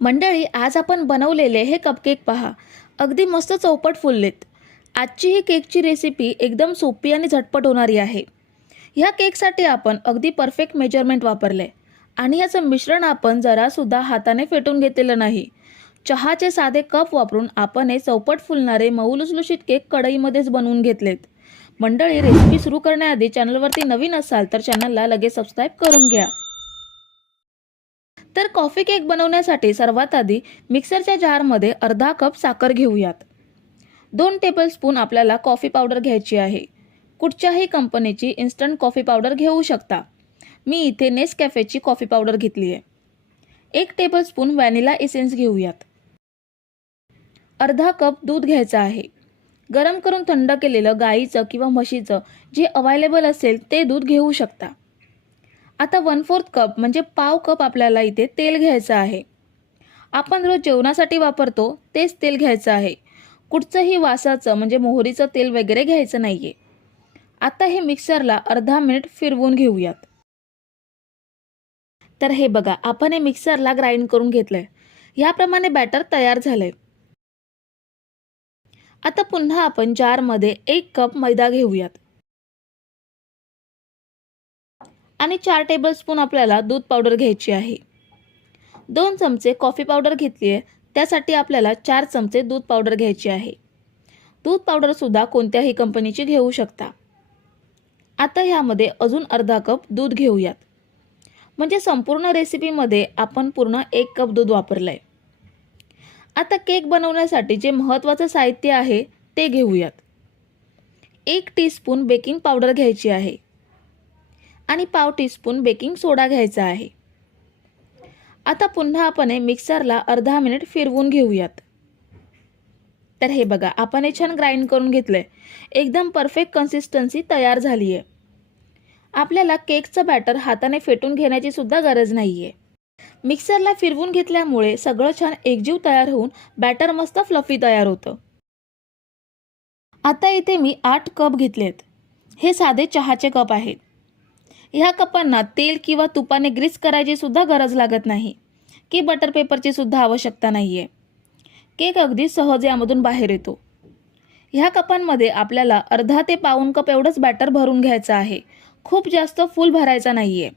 मंडळी, आज आपण बनवलेले हे कपकेक पहा. अगदी मस्त चौपट फुललेत. आजची ही केकची रेसिपी एकदम सोपी आणि झटपट होणारी आहे. ह्या केकसाठी आपण अगदी परफेक्ट मेजरमेंट वापरले आणि याचं मिश्रण आपण जरासुद्धा हाताने फेटून घेतलेलं नाही. चहाचे साधे कप वापरून आपण हे चौपट फुलणारे मऊ लुसलुशीत केक कढईमध्येच बनवून घेतलेत. मंडळी, रेसिपी सुरू करण्याआधी चॅनलवरती नवीन असाल तर चॅनलला लगेच सबस्क्राईब करून घ्या. तर कॉफी केक बनवण्यासाठी सर्वात आधी मिक्सरच्या जारमध्ये अर्धा कप साखर घेऊयात. 2 टेबलस्पून आपल्याला कॉफी पावडर घ्यायची आहे. कुठच्याही कंपनीची इन्स्टंट कॉफी पावडर घेऊ शकता. मी इथे नेसकॅफेची कॉफी पावडर घेतली आहे. 1 टेबलस्पून व्हॅनिला एसेन्स घेऊयात. अर्धा कप दूध घ्यायचं आहे. गरम करून थंड केलेलं गाईचं किंवा म्हशीचं जे अवेलेबल असेल ते दूध घेऊ शकता. आता 1/4 कप म्हणजे पाव कप आपल्याला इथे तेल घ्यायचं आहे. आपण रोज जेवणासाठी वापरतो तेच तेल घ्यायचं आहे. कुठचंही वासाचं म्हणजे मोहरीचं तेल वगैरे घ्यायचं नाहीये. आता हे मिक्सरला अर्धा मिनिट फिरवून घेऊयात. तर हे बघा, आपण हे मिक्सरला ग्राइंड करून घेतलंय. ह्याप्रमाणे बॅटर तयार झालंय. आता पुन्हा आपण जारमध्ये 1 कप मैदा घेऊयात आणि 4 टेबलस्पून आपल्याला दूध पावडर घ्यायची आहे. 2 चमचे कॉफी पावडर घेतली आहे, त्यासाठी आपल्याला 4 चमचे दूध पावडर घ्यायची आहे. दूध पावडर सुद्धा कोणत्याही कंपनीची घेऊ शकता. आता ह्यामध्ये अजून अर्धा कप दूध घेऊयात. म्हणजे संपूर्ण रेसिपीमध्ये आपण पूर्ण 1 कप दूध वापरलंय. आता केक बनवण्यासाठी जे महत्त्वाचं साहित्य आहे ते घेऊयात. 1 टीस्पून बेकिंग पावडर घ्यायची आहे आणि पाव टीस्पून बेकिंग सोडा घ्यायचा आहे. आता पुन्हा आपण हे मिक्सरला अर्धा मिनिट फिरवून घेऊयात. तर हे बघा, आपण हे छान ग्राइंड करून घेतलंय. एकदम परफेक्ट कन्सिस्टन्सी तयार झाली आहे. आपल्याला केकचं बॅटर हाताने फेटून घेण्याची सुद्धा गरज नाहीये. मिक्सरला फिरवून घेतल्यामुळे सगळं छान एकजीव तयार होऊन बॅटर मस्त फ्लफी तयार होतं. आता इथे मी 8 कप घेतलेत. हे साधे चहाचे कप आहेत. ह्या कपांना तेल किंवा तुपाने ग्रीस करायची सुद्धा गरज लागत नाही की बटर पेपरची सुद्धा आवश्यकता नाहीये. केक अगदी सहज यामधून बाहेर येतो. ह्या कपांमध्ये आपल्याला अर्धा ते पाऊण कप एवढंच बॅटर भरून घ्यायचं आहे. खूप जास्त फुल भरायचा नाहीये,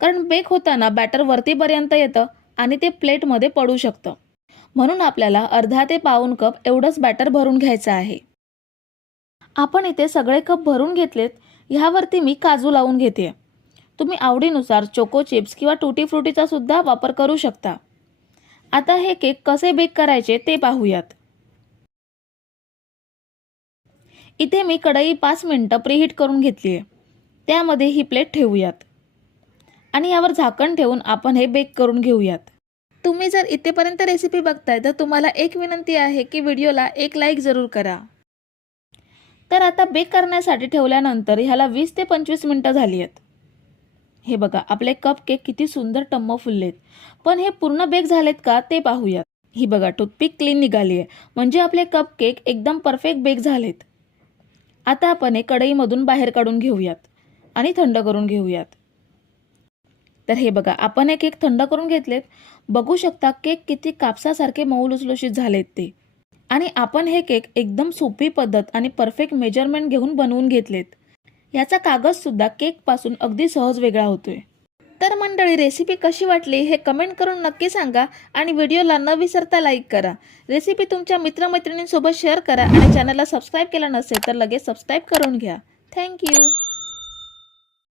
कारण बेक होताना बॅटर वरतीपर्यंत येतं आणि ते प्लेटमध्ये पडू शकतं. म्हणून आपल्याला अर्धा ते पाऊण कप एवढंच बॅटर भरून घ्यायचं आहे. आपण इथे सगळे कप भरून घेतलेत. ह्यावरती मी काजू लावून घेते. तुम्ही आवडीनुसार चोको चिप्स किंवा टुटी फ्रुटीचा सुद्धा वापर करू शकता. आता हे केक कसे बेक करायचे ते पाहूयात. इथे मी कढई 5 मिनिटं प्रीहीट करून घेतली आहे. त्यामध्ये ही प्लेट ठेवूयात आणि यावर झाकण ठेवून आपण हे बेक करून घेऊयात. तुम्ही जर इथेपर्यंत रेसिपी बघताय तर तुम्हाला एक विनंती आहे की व्हिडिओला एक लाईक जरूर करा. तर आता बेक करण्यासाठी ठेवल्यानंतर ह्याला 20 ते 25 मिनिटं झाली आहेत. हे बघा, आपले कप केक किती सुंदर टम्म फुललेत. पण हे पूर्ण बेक झालेत का ते पाहूयात. ही बघा, टूथपिक क्लीन निघाली आहे, म्हणजे आपले कप केक एकदम परफेक्ट बेक झालेत. आता आपण हे कढईमधून बाहेर काढून घेऊयात आणि थंड करून घेऊयात. तर हे बघा, आपण हे केक थंड करून घेतलेत. बघू शकता केक किती कापसासारखे मऊ लुसलुशीत झालेत ते. आणि आपण हे केक एकदम सोपी पद्धत आणि परफेक्ट मेजरमेंट घेऊन बनवून घेतलेत. याचा कागद सुद्धा केक पासून अगदी सहज वेगळा होतोय. तर मंडळी, रेसिपी कशी वाटली हे कमेंट करून नक्की सांगा आणि व्हिडिओला न विसरता लाईक करा. रेसिपी तुमच्या मित्रमैत्रिणींसोबत शेअर करा आणि चॅनलला सबस्क्राईब केलं नसेल तर लगेच सबस्क्राईब करून घ्या. थँक्यू.